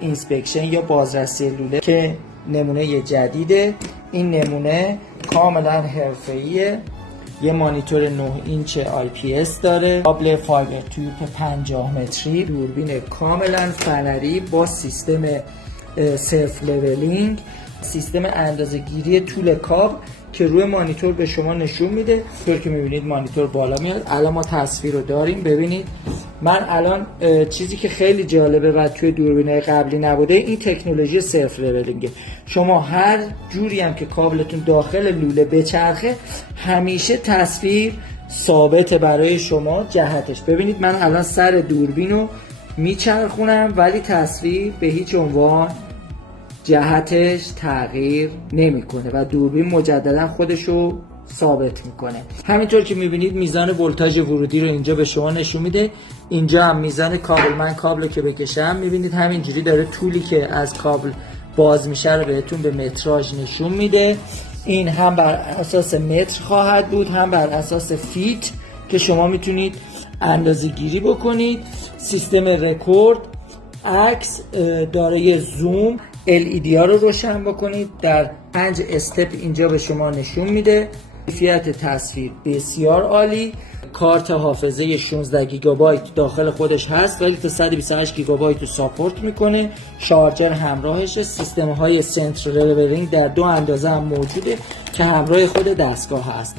اینسپکشن یا بازرسی لوله که نمونه جدیده. این نمونه کاملا حرفه‌ایه، یه مانیتور 9 اینچ IPS داره، کابل فایبر تیوب 50 متری، دوربین کاملا فنری با سیستم سلف لولینگ، سیستم اندازه‌گیری طول کابل که روی مانیتور به شما نشون میده. طور که میبینید مانیتور بالا میاد. الان ما تصویر رو داریم، ببینید. من الان چیزی که خیلی جالبه و توی دوربین‌های قبلی نبوده این تکنولوژی سلف لولینگه. شما هر جوری هم که کابلتون داخل لوله بچرخه همیشه تصویر ثابته برای شما جهتش. ببینید من الان سر دوربین رو میچرخونم ولی تصویر به هیچ عنوان جهتش تغییر نمیکنه و دوربین مجددا خودشو ثابت میکنه. همینطور که میبینید میزان ولتاژ ورودی رو اینجا به شما نشون میده. اینجا هم میزان کابل، من کابل که بکشم میبینید همینجوری داره طولی که از کابل باز میشه رو بهتون به متراژ نشون میده. این هم بر اساس متر خواهد بود هم بر اساس فیت که شما میتونید اندازه گیری بکنید. سیستم رکورد، عکس، دارای زوم، LED ها رو روشن بکنید. در 5 استپ اینجا به شما نشون میده. کیفیت تصویر بسیار عالی. کارت حافظه 16 گیگابایت داخل خودش هست ولی تا 128 گیگابایت رو ساپورت میکنه. شارژر همراهشه. سیستم های سنتر لولینگ در 2 اندازه هم موجوده که همراه خود دستگاه هست.